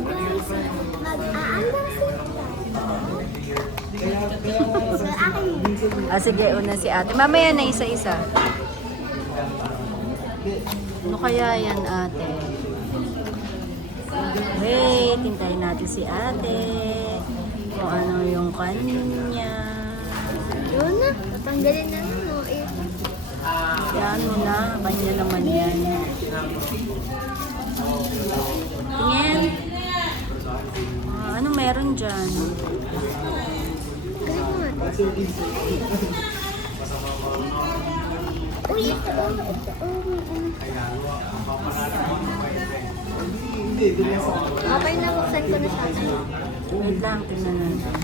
guys, mag-a-unboxing tayo. So, akin Ah, sige, una si ate. Mamaya na isa-isa. Ano kaya yan, ate? Wait, hintayin natin si ate. Kung ano yung kanya. yun na, tatanggalin na nun. No? Yan mo na, kanya naman yan. Tingin. Ano meron dyan? Galing mo nga. Uy, ito. Okay na, buksan ko na siya. Wait lang, tingnan natin.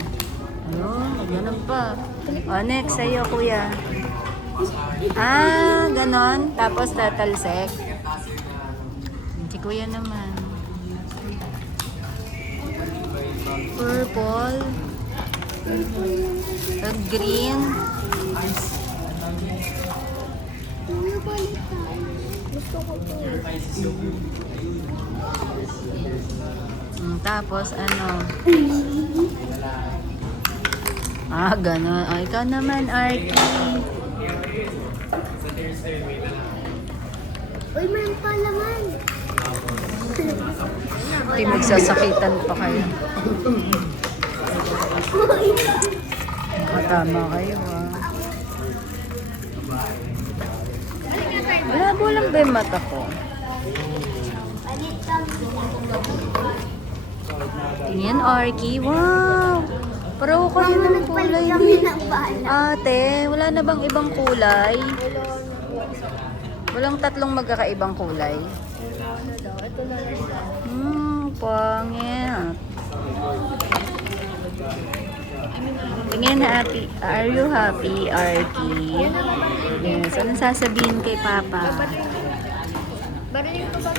Ayun, ganun pa. Next, sa'yo, kuya. Ganon. Tapos tatalsek. Si kuya naman. Purple. Green. Kuya, balik tayo. Gusto ko to. Tapos ano? Ganon. Ikaw naman, Arky. Uy, meron pa laman. Hindi magsasakitan pa kayo. Tama kayo, Malabo lang ba yung mata ko? Tingnan, Arky. Wow! Pero kayo ng kulay kami din. ng bala. Ate, wala na bang ibang kulay? Walang tatlong magkakaibang kulay? Ito na lang. Pangit. Tingin, happy. Are you happy, Arky? Yes. Anong sasabihin kay Papa? Bariling ko ba?